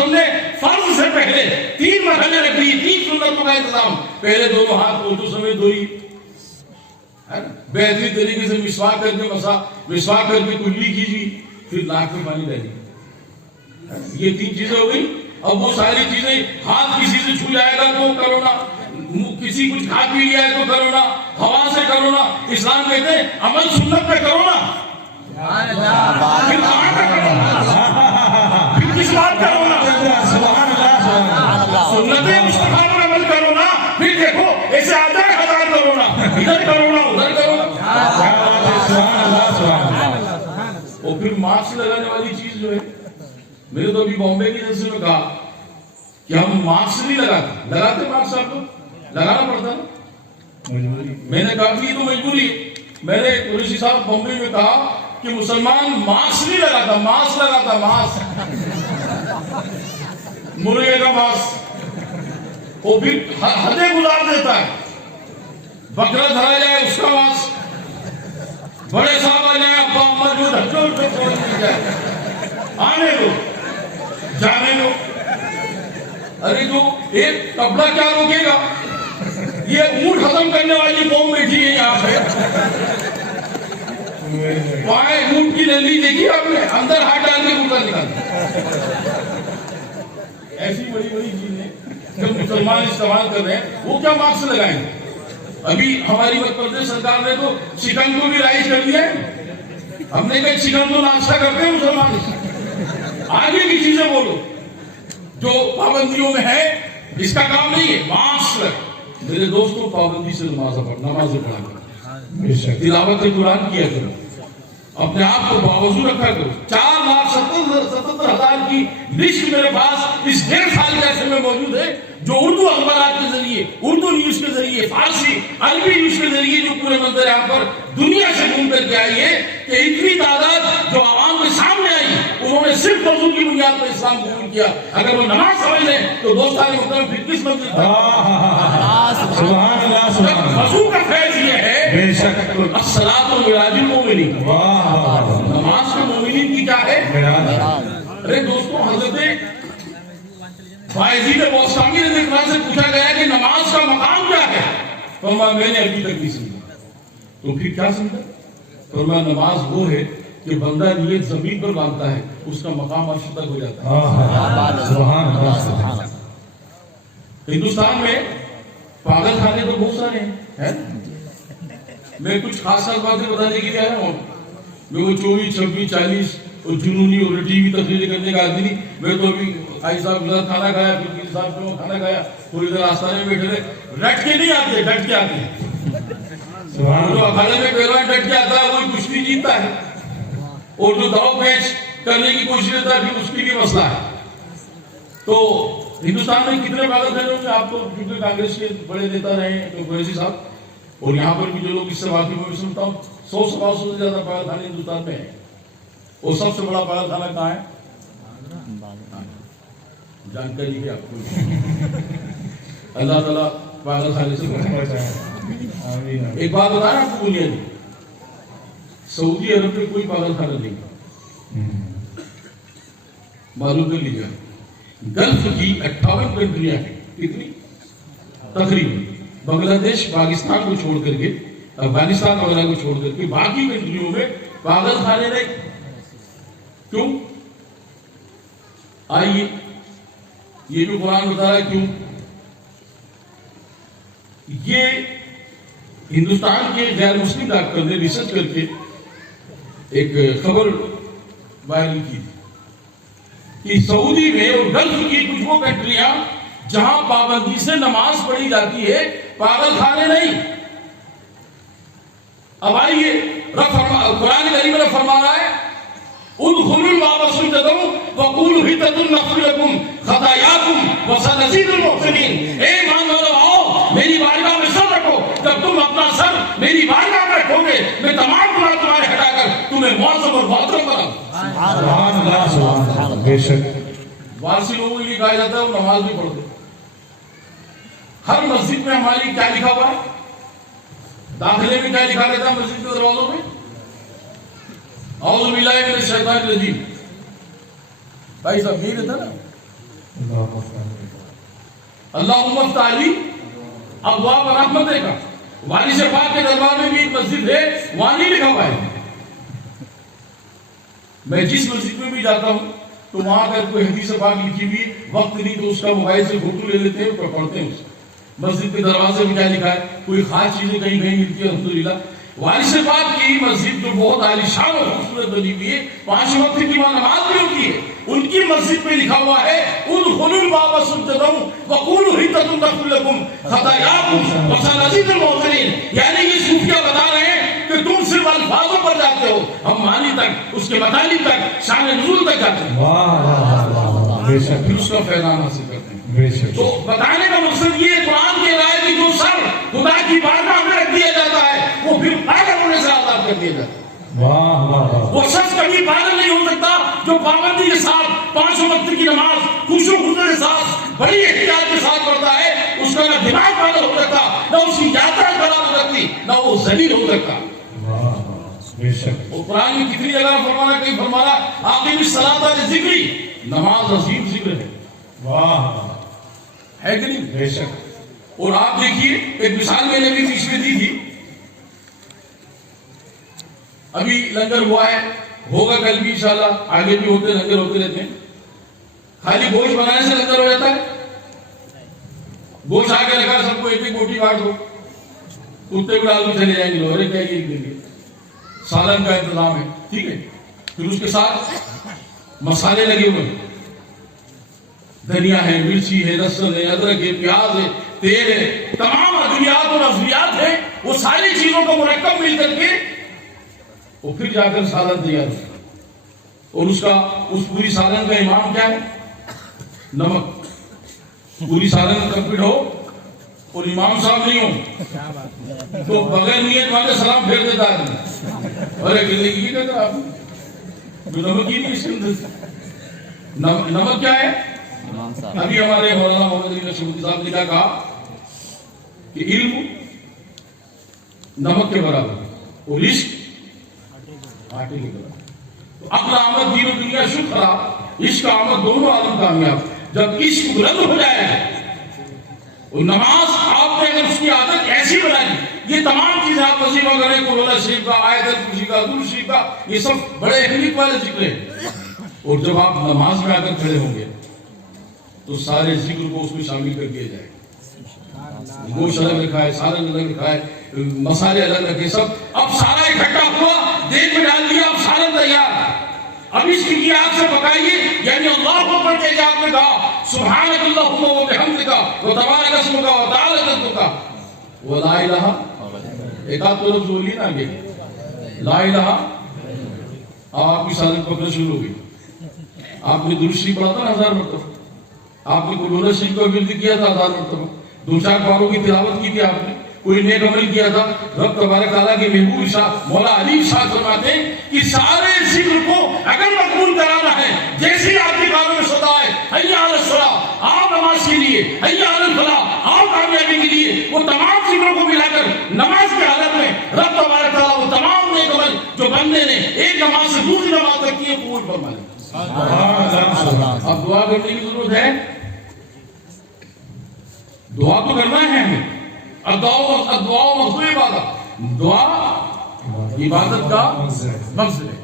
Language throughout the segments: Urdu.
وسلم نے فرض سے پہلے 3 مرحلے رکھ لیے، 3 سنتوں کا انتظام. پہلے دونوں ہاتھ اردو سمیت دھوئی، بہترین طریقے سے مسواک کر کے کلی کیجیے، پھر ناک میں پانی ڈالیے. یہ 3 چیزیں ہو گئی. اب وہ ساری چیزیں، ہاتھ کسی سے چھو جائے گا تو کرو نا، کسی کچھ کھا پی لیا ہے تو کرو نا، ہوا سے کرو نا. اسلام کہتے ہیں عمل سنت پہ کرو نا، پھر کہاں پہ کرو نا، پھر کس بات کرو نا، سنت مصطفیٰ پر عمل کرو نا. پھر دیکھو ایسے 1000 کرو نا، ادھر کرو نا ادھر کرو نا. اور پھر ماسک لگانے والی چیز جو ہے، میں نے تو ابھی بامبے کی جلسے میں کہا کہ ہم ماسک نہیں لگاتے ماسک آپ کو لگانا پڑتا ہے. میں نے کہا کہ یہ تو مجبوری ہے. میں نے قریشی صاحب بامبے میں کہا کہ مسلمان ماسک نہیں لگاتا، ماسک لگاتا، ماسک مرغے کا ماسک. وہ بھی حدیں گزار دیتا ہے. بکرا دھرا جائے اس کا ماسک، بڑے صاحب آ جائیں ابا اما جو دھچول کو چھوڑ دی جائے، آنے دو جانے دو. ارے جو ایک قبلہ کیا روکے گا؟ یہ اونٹ ختم کرنے والی قوم بیٹھی ہے یہاں پہ. پائے اونٹ کی نلی دیکھی آپ نے، اندر ہاتھ ڈال کے اونٹ نکالتا. ایسی بڑی بڑی چیزیں جب مسلمان استعمال کر رہے ہیں، وہ کیا ماسک لگائیں گے؟ ابھی ہماری مدھیہ پردیش سرکار نے تو چکن کو بھی رائج کر دیا ہے. ہم نے کہا چکن تو ناشتہ کرتے ہیں مسلمان. آگے کی چیزیں بولو جو پابندیوں میں ہے، اس کا کام نہیں ہے. ماسک میرے دوستوں، پابندی سے نمازیں پڑھا کرو، تلاوت قرآن کیا کرو، اپنے آپ کو باوضو رکھا کرو. 4,77,000 کی لسٹ میرے پاس اس 1.5 سال کے عرصے میں موجود ہے، جو اردو اخبارات کے ذریعے، اردو نیوز کے ذریعے، فارسی عربی نیوز کے ذریعے جو پورے منظر یہاں پر دنیا سے گھوم کر کے آئی ہے کہ اتنی تعداد جو عوام کے سامنے آئی، انہوں نے صرف وضو کی بنیاد پر اسلام قبول کیا. اگر وہ نماز سمجھ لیں تو دوستان محترم پھر کس منزل پر؟ وضو کا فیض یہ ہے، الصلاۃ معراج المومنین، نماز کے مومنین کی کیا ہے؟ ارے دوستوں، حضرت فائزید بوستامی رضی اللہ عنہ سے پوچھا گیا کہ نماز کا مقام کیا ہے؟ فرمایا میں نے ابھی تک نہیں سمجھا. تو پھر کیا سمجھا؟ فرمایا نماز وہ ہے کہ بندہ نیت زمین پر باندھتا ہے، اس کا مقام عرش تک ہو جاتا ہے. ہندوستان میں پاگل خانے تو بہت سارے ہیں. میں کچھ خاص باتیں بتانے کی آیا ہوں. میں وہ 24, 26, 40 اور جنونی اور ٹی وی تقریریں کرنے کا آدمی نہیں. میں تو ابھی آئی صاحب کے ساتھ کھانا کھایا، پھر کسی صاحب کے کھانا کھایا، تھوڑی دیر آستانے میں بیٹھے رہے. ڈٹ کے نہیں آتے، ڈٹ کے آتے ہیں. جو اکھاڑے میں پہلوان ڈٹ کے آتا ہے وہی کشتی جیتتا ہے، اور جو داؤ پیچ کرنے کی کوشش کرتا ہے پھر اس کی بھی مسئلہ ہے. تو ہندوستان میں کتنے پاگل خانے ہوں گے؟ آپ تو کیونکہ کانگریس کے بڑے نیتا رہے ہیں تو قریشی صاحب، اور یہاں پر بھی جو لوگ اس سے واقف ہیں، میں سنتا ہوں 100 سے زیادہ پاگل خانے ہندوستان میں ہیں. اور سب سے بڑا پاگل خانہ کہاں ہے؟ جانکاری ہے آپ کو. اللہ تعالیٰ پاگل خانے سے بچائے. ایک بات بتایا آپ کو بنیادی، سعودی عرب میں کوئی پاگل خانہ نہیں. معلوم کر لیجیے، گلف کی 58 کنٹریاں ہیں. کتنی؟ تقریباً بنگلہ دیش، پاکستان کو چھوڑ کر کے، افغانستان وغیرہ کو چھوڑ کر کے باقی کنٹریوں میں پاگل خانے نہیں. کیوں؟ آئیے یہ جو قرآن بتا رہا ہے کیوں. یہ ہندوستان کے غیر مسلم ڈاکٹر نے ریسرچ کر کے ایک خبر وائرل کی کہ سعودی میں اور گلف کی کچھ وہ کنٹریاں جہاں پابندی سے نماز پڑھی جاتی ہے، پاگل خانے نہیں. اب آئیے قرآن کریم میں فرما رہا ہے ادخلوا الباب سجدا وقولوا حطة نغفر لكم خطاياكم وسنزيد المحسنين. اے ایمان والو آؤ میری بارگاہ میں سر رکھو. جب تم اپنا سر میری بارگاہ میں رکھو گے میں تمام گناہ تمہارے ہٹا کر تمہیں معظم اور محترم بناؤں. سبحان اللہ سبحان اللہ. بے شک وارسی لوگوں کو یہ کہا جاتا ہے وہ نماز بھی پڑھتے. ہر مسجد میں ہماری کیا لکھا ہوا ہے؟ داخلے میں کیا لکھا رہتا ہے مسجد کے دروازوں میں؟ اعوذ باللہ من الشیطان الرجیم. بھائی صاحب یہ رہتا نا اللہم افتح علی ابواب رحمتہ کا. وارث پاک کے دربار میں بھی ایک مسجد ہے, وہاں نہیں لکھا ہوا ہے. میں جس مسجد میں بھی جاتا ہوں تو وہاں اگر کوئی حدیث پاک لکھی ہوئی وقت نہیں تو اس کا موبائل سے فوٹو لے لیتے ہیں اور پڑھتے ہیں اس کو. مسجد کے دروازے میں کیا لکھا ہے, کوئی خاص چیزیں کہیں کہیں ملتی ہے الحمدللہ. وارث پاک کی مسجد جو بہت عالیشان اور خوبصورت بنی ہوئی ہے, 5 وقت کی وہاں نماز بھی ہوتی ہے, ان کی مسجد میں لکھا ہوا ہے ادخلوا الباب سجدا وقولوا حطۃ نغفر لکم خطایاکم وسنزيد المحسنین. یعنی یہ صوفیہ بتا رہے ہیں کہ تم صرف الفاظوں پر جاتے ہو, ہم معنی تک, اس کے مطالب تک, شان نزول تک جاتے ہیں, پھر اس کا فیضان حاصل کرتے ہیں. تو بتانے کا مقصد یہ قرآن کے رائے کی جو سر خدا کی بارگاہ میں رکھ دیا جاتا ہے وہ پھر پاگل ہونے سے آزاد کر دیا جاتا ہے. وہ شخص کبھی پاگل نہیں ہو سکتا جو پابندی کے ساتھ 5 وقت کی نماز خوشو خضوع کے ساتھ بڑی احتیاط کے ساتھ پڑھتا ہے. اس کا نہ دماغ پاگل ہو سکتا, نہ اس کی یاترا خراب ہو سکتی, نہ وہ ذلیل ہو سکتا. وہ قرآن میں کتنی جگہ فرمانا, کہیں فرمانا آقیم الصلاۃ لذکری, نماز عظیم ذکر ہے. ہے کہ نہیں؟ بے شک. اور آپ دیکھیے ایک مثال میں نے بھی بیچ میں دی تھی, ابھی لنگر ہوا ہے, ہوگا کل بھی انشاءاللہ, آگے بھی ہوتے لنگر ہوتے رہتے ہیں. خالی گوشت بنانے سے لنگر ہو جاتا ہے؟ گوشت آگے رکھا, سب کو ایک ایک بوٹی کاٹ دو, کتے کو ڈال کے چلے جائیں گے لوگ, ارے کیا یہ دیں گے. سالن کا انتظام ہے, ٹھیک ہے, پھر اس کے ساتھ مسالے لگے ہوئے ہیں, دھنیا ہے, مرچی ہے, لہسن ہے, ادرک ہے, پیاز ہے, تیل ہے, تمام ادویات اور ازویات ہیں, وہ ساری چیزوں کا مرکب مل کر کے وہ پھر جا کر سالن تیار ہوتا ہے. اور اس پوری سالن کا امام کیا ہے؟ نمک. پوری سالن کمپلیٹ ہو اور امام صاحب نہیں ہو تو بغیر نیت والے سلام پھیر دیتا ہے. ارے یہ کہتا آپ نمک ہی نہیں اس کے اندر. نمک کیا ہے؟ ابھی ہمارے مولانا محمد علی نشمتی صاحب نے کیا کہا کہ علم نمک کے برابر اور عشق آٹے کے برابر. عقل آمد دین و دنیا شکر خراب, عشق آمد دونوں عالم کامیاب. جب عشق بلند ہو جائے اور نماز آپ نے اگر اس کی عادت ایسی بنائی, یہ تمام چیزیں آپ وظیفہ کریں, قرآن شریف کا, آیت الکرسی کا, درود شریف کا, یہ سب بڑے اہمیت والے ذکر ہیں. اور جب آپ نماز میں آ کر کھڑے ہوں گے تو سارے ذکر کو اس میں شامل کر دیا جائے گا. گوشت الگ رکھا ہے, سالن الگ رکھا ہے, مسالے الگ رکھے, سب اب سارا اکٹھا ہوا, دیگ میں ڈال دیا, اب سالن تیار. اب اس کی آگ سے پکائیے, یعنی اللہ کو پڑھ کے آپ نے کہا سبحانک اللہم و بحمدک و تبارک اسمک و تعالی جدک و لا الہ, ایک آدھ تو لفظ بولیے نا آگے, لا الہ. آپ کی سالن پکڑنا شروع ہو گئی. آپ نے درود شریف پڑھا تھا نا 1000 مرتبہ, آپ نے قرآن شریف کا ورد کیا تھا 1000 مرتبہ, 2-4 پاروں کی تلاوت کی تھی آپ نے, کوئی نیک عمل کیا تھا. رب تبارک تعالیٰ کے محبوب شاہ مولا علی شاہ فرماتے ہیں کہ سارے ذکر کو اگر مقبول کرانا ہے, جیسے آپ کے کانوں میں صدا ہے حی علی الصلاۃ, آپ نماز کے لیے, حی علی الفلاح, آپ کامیابی کے لیے, وہ تمام ذکروں کو ملا کر نماز کی حالت میں رب تبارک تعالیٰ وہ تمام نیک عمل جو بندے نے ایک نماز سے دوسری نماز تک کیے قبول فرما لیں. اب دعا کرنے کی ضرورت ہے, دعا تو کرنا ہے ہمیں. دعا مقصود عبادت, دعا عبادت کا مقصد ہے.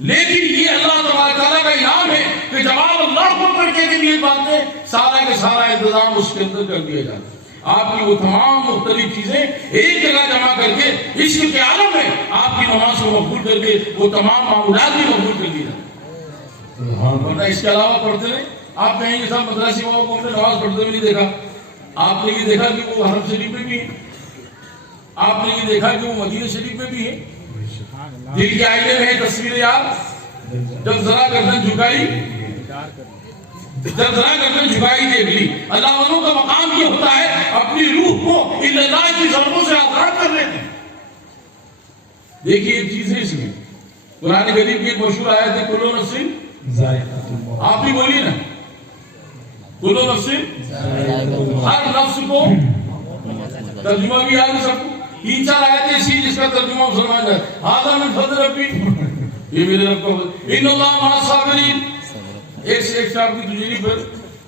لیکن یہ اللہ تبارک تعالیٰ کا انعام ہے کہ جب آپ اللہ کو پڑھ کے لیے باتیں سارا کے سارا انتظام اس کے اندر کر دیا جاتا ہے. آپ کی وہ تمام مختلف چیزیں ایک جگہ جمع کر کے عشق کے عالم میں آپ کی نماز کو مقبول کر کے وہ تمام معمولات بھی مقبول کر دی جاتی. ورنہ اس کے علاوہ پڑھتے رہے, آپ کہیں گے صاحب مدرسی والوں کو ہم نے نماز پڑھتے ہوئے نہیں دیکھا. آپ نے یہ دیکھا کہ وہ حرم شریف میں بھی ہے, آپ نے یہ دیکھا کہ وہ مدینہ شریف میں بھی ہے. دل کے آئینے میں ہے تصویر یاد, جب ذرا گردن جھکائی, جب ذرا گردن جھکائی دیکھ لی. اللہ والوں کا مقام یہ ہوتا ہے اپنی روح کو اللہ کی ضربوں سے آزاد کر لیتے ہیں. دیکھیے ایک چیز ہے اس میں, قرآن کریم کی ایک مشہور آیت ہے کلو نفس ذائقۃ الموت, آپ بھی بولیے نا, کلو نفس, ہر نفس کو ترجمہ بھی یاد ہے سب کو. 3-4 آیتیں ایسی جس کا ترجمہ سمجھ جائے, ھذا من فضل ربی, یہ میرے رب کا فضل, ان اللہ مع الصابرین. ایک سے ایک صاحب کی تجریب پر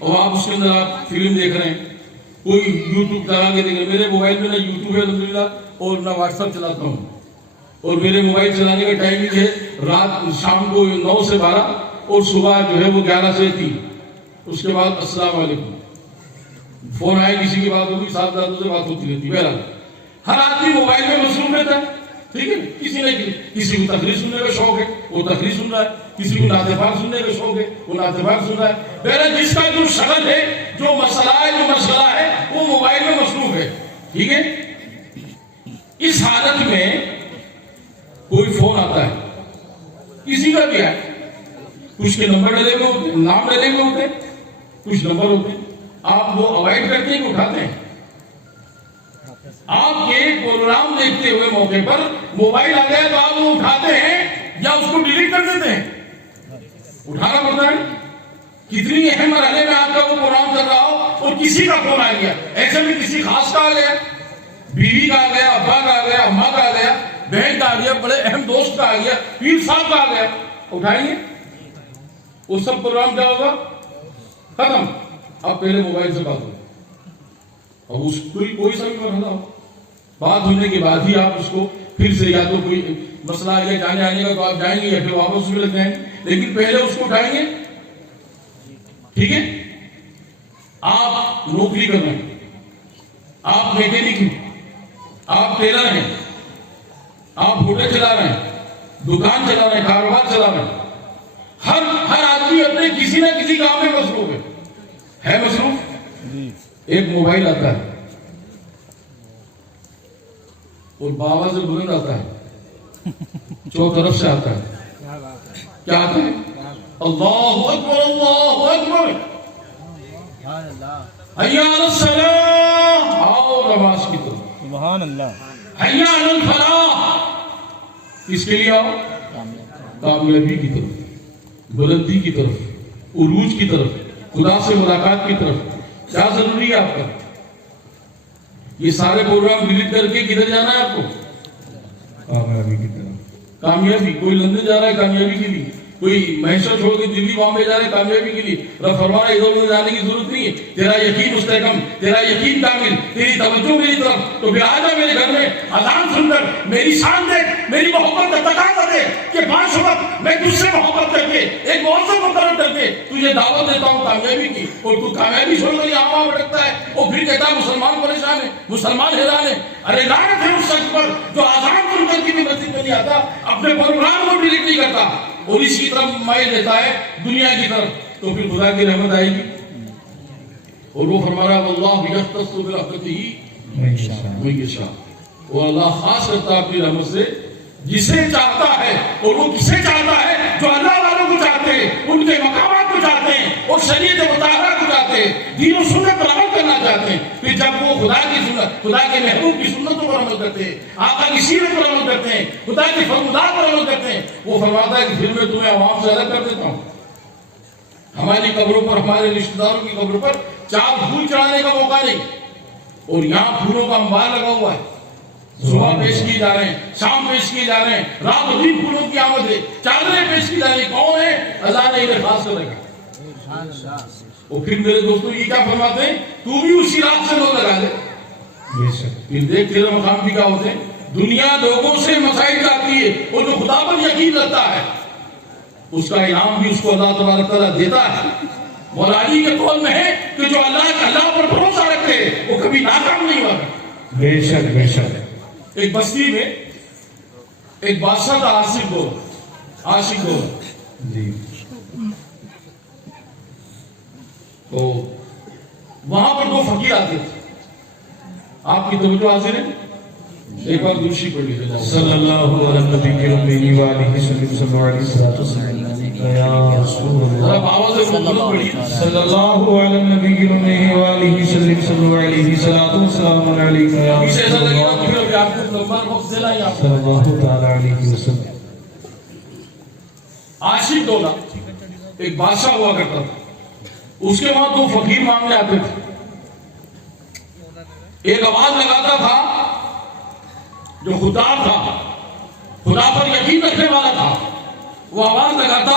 اور آپ اس کے اندر آپ فلم دیکھ رہے ہیں, کوئی یوٹیوب چلا کے دیکھ رہے ہیں. میرے موبائل میں نہ یوٹیوب ہے الحمدللہ اور نہ واٹس ایپ چلاتا ہوں, اور میرے موبائل چلانے کا ٹائمنگ ہے رات شام کو 9 سے 12 اور صبح جو ہے وہ 11 سے 3. اس کے بعد السلام علیکم, فون آئے کسی کی بات ہوگی, ساتھ دادوں سے بات ہوتی رہتی. بہرحال ہر آدمی موبائل میں مصروف رہتا ہے, ٹھیک ہے. کسی کو تقریر سننے کا شوق ہے وہ تقریر سن رہا ہے, کسی کو نعت پاک سننے کا شوق ہے وہ نعت پاک سن رہا ہے. بہرحال جس کا جو شغل ہے, جو مسئلہ ہے, جو مشغلہ ہے, وہ موبائل میں مصروف ہے, ٹھیک ہے. اس حالت میں کوئی فون آتا ہے, کسی کا بھی ہے, کچھ کے نمبر ڈلے ہوئے ہوتے, نام ڈلے ہوئے ہوتے, کچھ نمبر ہوتے ہیں, آپ وہ اوائڈ کرتے ہیں کہ اٹھاتے ہیں. آپ کے پروگرام دیکھتے ہوئے موقع پر موبائل آ گیا تو آپ وہ اٹھاتے ہیں یا اس کو ڈیلیٹ کر دیتے ہیں؟ اٹھانا پڑتا ہے. کتنی اہم مرحلے میں آپ کا وہ پروگرام چل رہا ہو اور کسی کا فون آ گیا, ایسے میں کسی خاص کا آ گیا, بیوی کا آ گیا, ابا کا آ گیا, اماں کا آ گیا, بہن کا آ گیا, بڑے اہم دوست کا آ گیا, پیر صاحب کا آ گیا, اٹھائیں گے؟ وہ سب پروگرام کیا ہوگا؟ ختم. اب پہلے موبائل سے بات ہو, اور اس کوئی سا بھی مرحلہ ہو, بات ہونے کے بعد ہی آپ اس کو پھر سے یا تو کوئی مسئلہ آ گیا جانے آنے کا تو آپ جائیں گے یا پھر واپس بھی لگ جائیں گے, لیکن پہلے اس کو اٹھائیں گے, ٹھیک ہے. آپ نوکری کر رہے ہیں, آپ میکینک ہیں, آپ ٹیلر ہیں, آپ ہوٹل چلا رہے ہیں, دکان چلا رہے ہیں, کاروبار چلا رہے ہیں, ہر آدمی اپنے کسی نہ کسی کام میں مصروف ہے مصروف. ایک موبائل آتا ہے اور بابا سے بلند آتا ہے, چوطرف سے آتا ہے, کیا آتا ہے؟ اللہ اکبر, اللہ اکبر, حیا علی الصلاۃ, آؤ نماز کی طرف, سبحان اللہ, حیا علی الفلاح. کس کے لیے آؤ؟ کامیابی کی طرف, بلندی کی طرف, عروج کی طرف, خدا سے ملاقات کی طرف. کیا ضروری ہے آپ کا؟ یہ سارے پروگرام ڈیلیٹ کر کے کدھر جانا ہے آپ کو؟ کامیابی کی طرف. کامیابی, کوئی لندن جا رہا ہے کامیابی کے لیے, کوئی مہیشر چھوڑ کے دلی بامبے جا رہے ہیں کامیابی کے لیے. رب فرما رہا ہے ادھر ادھر جانے کی ضرورت نہیں ہے, تیرا یقین مستحکم, تیرا یقین کامل, تیری توجہ میری طرف, تو پھر آ جا میرے گھر میں, اذان سن کر میری شان دیکھ, میری محبت کا تقاضا دے کہ 5 وقت میں تجھ سے محبت کر کے ایک موسم مقرر کر کے تجھے دعوت دیتا ہوں کامیابی کی, اور تو کامیابی چھوڑ کر یہاں وہاں بھٹکتا ہے, اور پھر کہتا ہے مسلمان پریشان ہے, مسلمان حیران ہے. ارے لعنت ہے اس شخص پر جو اذان سن کر کی بھی مسجد میں نہیں آتا, اپنے پروگرام کو ڈیلیٹ نہیں کرتا اور اسی طرف مائل دیتا ہے دنیا کی طرف, تو پھر خدا کی رحمت آئے گی. اور وہ فرما رہا ہے اللہ یختص برحمتہ من یشاء, وہ اللہ خاص کرتا ہے اپنی رحمت سے جسے چاہتا ہے, اور وہ کسے چاہتا ہے؟ جو اللہ والوں کو چاہتے ہیں, ان کے مقامات کو چاہتے ہیں, اور شریعت مطالعہ کو چاہتے ہیں, دین و سنت پر عمل کرنا چاہتے ہیں. پھر جب وہ خدا کی سنت, خدا کے محبوب کی سنتوں پر عمل کرتے ہیں, آقا کی سیرت پر عمل کرتے ہیں, خدا کے فرمودات پر عمل کرتے ہیں, وہ فرماتا ہے کہ پھر میں تمہیں عوام سے الگ کر دیتا ہوں. ہماری قبروں پر, ہمارے رشتہ داروں کی قبروں پر 4 پھول چڑھانے کا موقع نہیں, اور یہاں پھولوں کا انبار لگا ہوا ہے. صبح پیش کیے جا رہے ہیں, شام پیش کیے جا رہے ہیں, رات و دن پھولوں کی آمد ہے, چادریں پیش کی جا رہی ہیں. کون ہے؟ اللہ نے انہیں خاص کر رکھا. اور پھر میرے دوستوں یہ کیا فرماتے ہیں, تو بھی اسی رات سے لوگ لگا دے. پھر دیکھ تیرے مقام بھی کیا ہوتے ہیں, دنیا لوگوں سے مسائل جاتی ہے, اور جو خدا پر یقین رکھتا ہے اس کا انعام بھی اس کو اللہ تبارک تعالیٰ دیتا ہے. مولا علی کے قول میں ہے کہ جو اللہ پر بھروسہ رکھتے ہیں وہ کبھی ناکام نہیں ہوگا. بے شک بے شک. ایک بستی میں ایک بادشاہ تھا, عاشق گور جی, تو وہاں پر 2 فقیر آتے تھے. آپ کی توجہ حاضر ہے, ایک بار دوسری پڑھ لیجیے. صلی اللہ علیہ نبی امی و آلہ صلی اللہ علیہ وسلم, یا رسول اللہ, ذرا آواز سے بلند پڑھیے. صلی اللہ علیہ نبی امی و آلہ صلی اللہ علیہ وسلم, علیکم یا اسے ایسا رسول لگے گا اللہ, کہ آپ کو نمبر وقت دینا ہے. آپ صلی اللہ تعالی علیہ وسلم. عاشق دولا ایک بادشاہ ہوا کرتا تھا, اس کے بعد 2 فقیر مانگنے آتے تھے. ایک آواز لگاتا تھا جو خوددار تھا, خدا پر یقین رکھنے والا تھا, وہ آواز لگاتا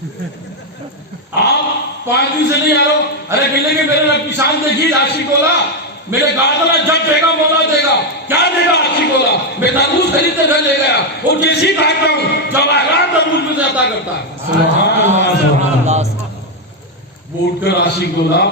آپ 5 دن سے نہیں آ رہے ہو، ارے ملے گے میرے رب کی شان دیکھیے عاشق بولا میرے گاڑا جب دے گا مولا دے گا، کیا دے گا عاشق بولا، میں تربوز خریدتے گھر لے گیا، وہ جیسی کھاتا ہوں جب احرام تربوز میں سے عطا کرتا ہے۔ سبحان اللہ۔ وہ اٹھ کر عاشق بولا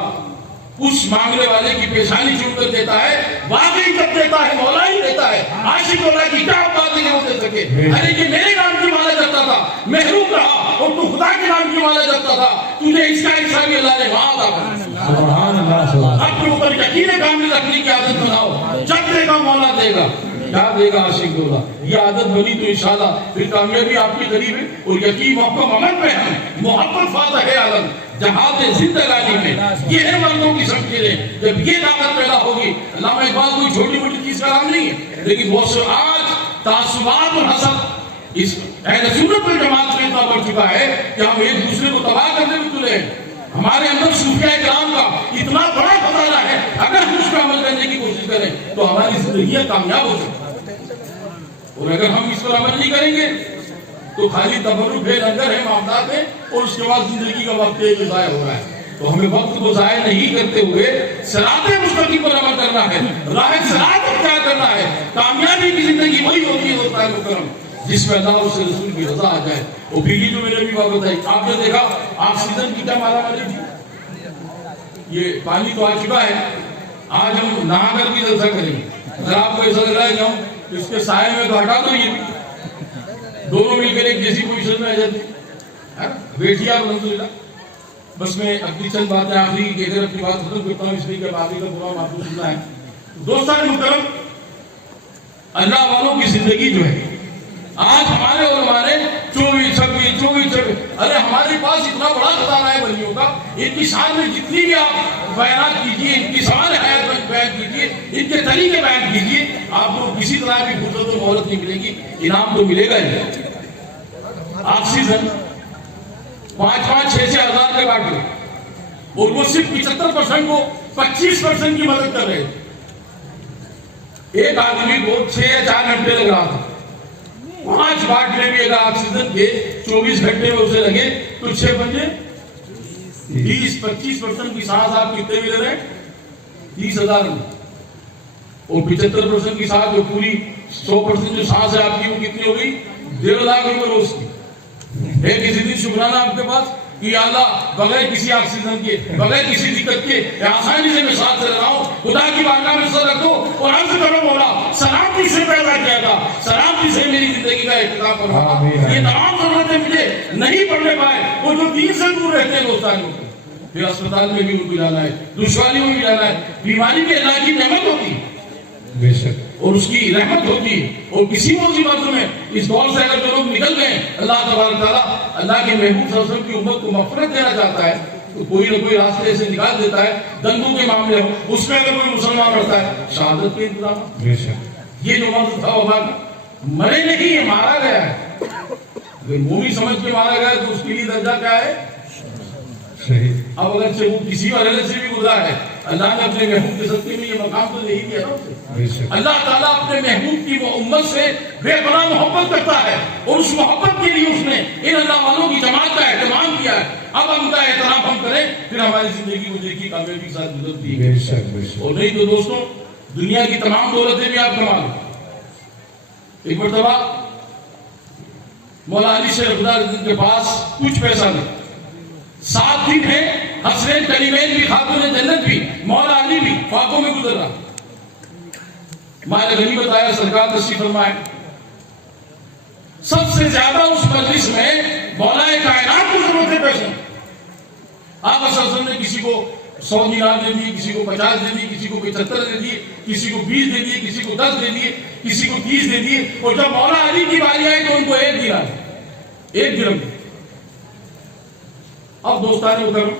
اس مانگنے والے کی پیشانی چھوڑ کر دیتا ہے، واقعی کب دیتا ہے مولا ہی دیتا ہے۔ عاشق بولا کہ کیا بات نہیں ہو دے سکے، ارے یہ میرے نام کی مالا جپتا تھا محروم رہا اور تو خدا کے نام کی مالا جپتا تھا، تجھے اس کا حصہ بھی اللہ نے وہاں عطا کر دیا۔ سبحان اللہ۔ اپنے اوپر یقین کامل رکھنے کی عادت بناؤ، جب دے گا مولا دے گا، کیا دے گا عاشق بولا۔ یہ عادت بنی تو انشاءاللہ پھر کامیابی آپ کی قریب ہے، اور یقین محکم عمل پہ ہے، محبت فاتح عالم جہاد زندگانی میں یہ ہے مردوں کی شمشیریں۔ جب یہ طاقت پیدا ہوگی، علامہ اقبال کوئی چھوٹی موٹی چیز کا نام نہیں ہے، لیکن وہ آج تعصبات اور حسد اس اہل سنت پر جماعت میں اتنا بڑھ چکا ہے کہ ہم ایک دوسرے کو تباہ کرنے میں تلے ہیں۔ ہمارے اندر صوفیاء کرام کا اتنا بڑا خزانہ ہے، اگر ہم اس پر عمل کرنے کی کوشش کریں تو ہماری زندگیاں کامیاب ہو سکتی ہیں، اور اگر ہم اس پر عمل نہیں کریں گے تو خالی تبرک ہے، لنگر ہے، معاملات ہے، اور اس کے بعد زندگی کا وقت ایک ضائع ہو رہا ہے۔ تو ہمیں وقت کو ضائع نہیں کرتے ہوئے صراط مستقیم پر عمل کرنا ہے، راہ صراط اختیار کرنا ہے۔ کامیابی کی زندگی وہی ہوتی ہے دوستان مکرم جس میں اللہ اور رسول کی رضا آ جائے۔ اور پھر یہ جو میرے بھی بات بتائی، آپ نے دیکھا آکسیجن کی کیا مالا ماری تھی، یہ پانی تو آ چکا ہے، آج ہم نہا کر بھی جلسہ کریں گے۔ اگر آپ کو ایسا لگ رہا ہے کہ ہم اس کے سائے میں تو ہٹا دو، یہ دونوں مل کر ایک جیسی پوزیشن میں آ جاتی ہے، بیٹھیے آپ الحمدللہ۔ بس میں اپنی چند باتیں آخری کہہ کر اپنی بات ختم کرتا ہوں، اس لیے کہ باقی کا پورا معقول سننا ہے۔ دوستان محترم، اللہ والوں کی زندگی جو ہے آج ہمارے اور ہمارے 24-26 ارے ہمارے پاس اتنا بڑا خزانہ ہے ولیوں کا، ان کی شان میں جتنی بھی آپ بیانات کیجئے، ان کی سوال حیات بیان کیجئے، ان کے طریقے بیان کیجئے، آپ کو کسی طرح کی فرصت و مہلت نہیں ملے گی، انعام تو ملے گا ہی۔ آکسیجن 5-6 ہزار کے بانٹ لے، اور وہ صرف 75% کو 25% کی مدد کر رہے تھے۔ ایک آدمی کو 6 یا 4 گھنٹے لگ رہا تھا، 5 باٹلیں بھی اگر آکسیجن کے 24 گھنٹے میں اسے لگے تو 6 بجے 20-25% کی سانس آپ کتنے میں لے رہے ہیں؟ 30,000 میں، اور 75% کی سانس جو پوری 100% جو سانس ہے آپ کی وہ کتنی ہو گئی؟ 1.5 لاکھ روپے روز کی ہے۔ کسی دن شکرانہ آپ کے پاس کہ اللہ بغیر کسی آکسیجن کے، بغیر کسی دقت کے آسانی سے میں ساتھ چل رہا ہوں، خدا کی بارگاہ میں سر رکھ دو اور عرض کرو مولا سلامتی سے پیدا کیا تھا، سلامتی سے میری زندگی کا اختتام فرما۔ یہ تمام ضرورتیں مجھے نہیں پڑنے پائے، وہ جو دین سے دور رہتے ہیں دوستانوں کو، پھر اسپتال میں بھی ان کو جانا ہے، دشواریوں میں بھی جانا ہے، بیماری میں اللہ کی نعمت ہوتی ہے بے شک، اور اس کی رحمت ہوتی ہے، اور کسی مصیبت میں اس دور سے اگر جو لوگ نکل گئے، اللہ تبارک تعالیٰ اللہ کے محبوب صلی اللہ علیہ وسلم کی امت کو مغفرت دینا چاہتا ہے تو کوئی نہ کوئی راستے سے نکال دیتا ہے۔ دنگوں کے معاملے ہو اس میں اگر کوئی مسلمان مرتا ہے، شہادت کے انتظام، بے شک، یہ جو مرد تھا وبا کا مرے نہیں ہے، مارا گیا ہے۔ اگر مومن سمجھ کے مارا گیا تو اس کے لیے درجہ کیا ہے؟ صحیح۔ اب اگر سے وہ کسی مرحلے سے بھی گزرا ہے، اللہ نے اپنے محبوب کے صدقے میں یہ مقام تو نہیں دیا نا اسے۔ اللہ تعالیٰ اپنے محبوب کی وہ امت سے بے پناہ محبت کرتا ہے، اور اس محبت کے لیے اس نے ان اللہ والوں کی جماعت کا اہتمام کیا ہے۔ اب ہم کا احترام ہم کریں، پھر ہماری زندگی کو دیکھیے کامیابی کے ساتھ گزرتی ہے۔ بے شک، بے شک۔ اور نہیں تو دوستوں دنیا کی تمام دولتیں بھی آپ کما لیں۔ ایک مرتبہ مولا علی شیخ خدا کے پاس کچھ پیسہ نہیں، 7 دن ہے، حسنین کریمین بھی، خاتون جنت بھی، مولا علی بھی فاقوں میں گزر رہا۔ ماں نے غنی بتایا سرکار تشریف فرمائے، سب سے زیادہ اس مجلس میں مولا کائنات کی ضرورتیں پیش ہیں۔ آپ صلی اللہ علیہ وسلم نے کسی کو 100 دینار دے دیے، کسی کو 50 دے دیے، کسی کو 75 دے دیے، کسی کو 20 دے دیے، کسی کو 10 دے دیے، کسی کو 30 دے دیے، اور جب مولا علی کی باری آئی تو ان کو 1 دینار، 1 درہم۔ اب دوستان محترم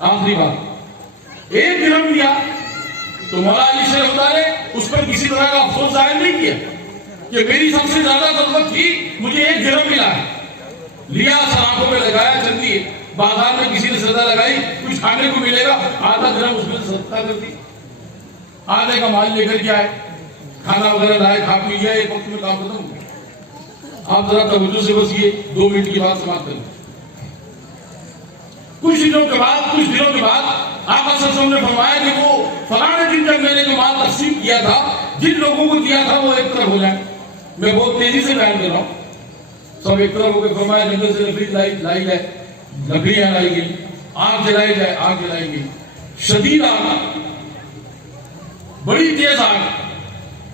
آخری بات، 1 درہم دیا تو مولا علی شیخ خدا نے اس پر کسی طرح کا افسوس ظاہر نہیں کیا کہ میری سب سے زیادہ ضرورت تھی، مجھے 1 درہم ملا ہے، لیا سلاخوں میں لگایا، چل دیے، بازار میں کسی نے سزا لگائی، کچھ کھانے کو ملے گا، آدھا درہم اس میں صدقہ کر دی، آدھے کا مال لے کر کے آئے، کھانا وغیرہ لائے، کھا پی گیا، ایک وقت میں کام ختم ہو گیا۔ آپ ذرا توجہ سے بس یہ 2 منٹ کی بات سماپت کریں. کچھ دنوں کے بعد آقا صلی اللہ علیہ وسلم نے فرمایا کہ وہ فلاں دن جب میں نے جو مال تقسیم کیا تھا جن لوگوں کو دیا تھا وہ ایک طرف ہو جائیں. میں بہت تیزی سے بیان کر رہا ہوں. سب ایک طرف ہو کے فرمایا جنگل سے لائی جائے, لکڑیاں لائی گئی, آگ جلائی جائے, آگ جلائی گئی. شدید آگ, بڑی تیز آگ.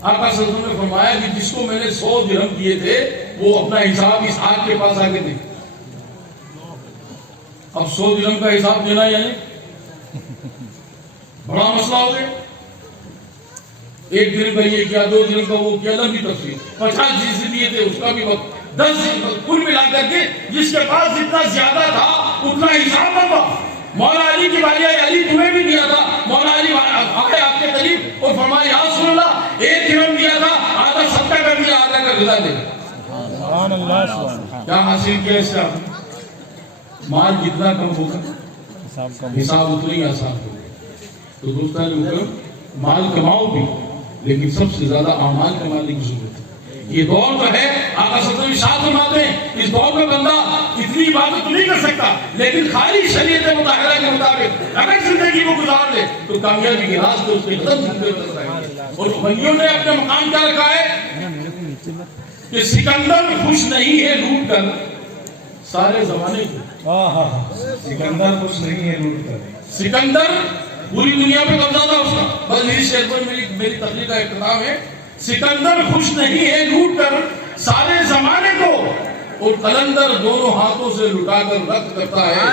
آقا صلی اللہ علیہ وسلم نے فرمایا کہ جس کو میں نے 100 درہم دیے تھے وہ اپنا حساب اس آگ کے پاس آگے دے. اب 100 درہم کا حساب دینا یعنی بڑا مسئلہ ہو گیا. 1 درہم کا یہ کیا, 2 درہم کا وہ کیا, لمبی تفصیل. 50 جس دیے تھے اس کا بھی وقت, 10 کل ملا کر کے جس کے پاس جتنا زیادہ تھا اتنا حساب بنوا. مولا علی کی باری آئی, علی تمہیں بھی دیا تھا. مولا علی آئے آپ کے قریب اور فرمایا یا رسول اللہ 1 درہم دیا تھا, آدھا صدقہ کر دیا, آدھا کا غذا دے. سبحان اللہ سبحان اللہ. کیا حاصل کیا اس سے آپ؟ مال جتنا کم ہوگا حساب اتنا ہی آسان ہوگا. تو دوستان محترم, مال کماؤ بھی لیکن سب سے زیادہ اعمال کمانے کی ضرورت ہے. یہ دور تو ہے, آقا صلی اللہ علیہ وسلم ارشاد فرماتے ہیں اس دور میں بندہ اتنی عبادت تو نہیں کر سکتا لیکن خالی شریعت مطہرہ کے مطابق اگر زندگی کو گزار لے تو کامیابی کے راستے اس کے قدم چلتے رہتے ہیں. اور بھائیوں نے اپنے مقام کیا رکھا ہے کہ سکندر خوش نہیں ہے لوٹ کر سارے زمانے کو. سکندر خوش نہیں ہے لوٹ کر. سکندر پوری دنیا پہ قبضہ تھا اس کا. بس یہی شعر پر میری تقریر کا اختتام ہے. سکندر خوش نہیں ہے لوٹ کر سارے زمانے کو اور قلندر دونوں ہاتھوں سے لٹا کر رد کرتا ہے.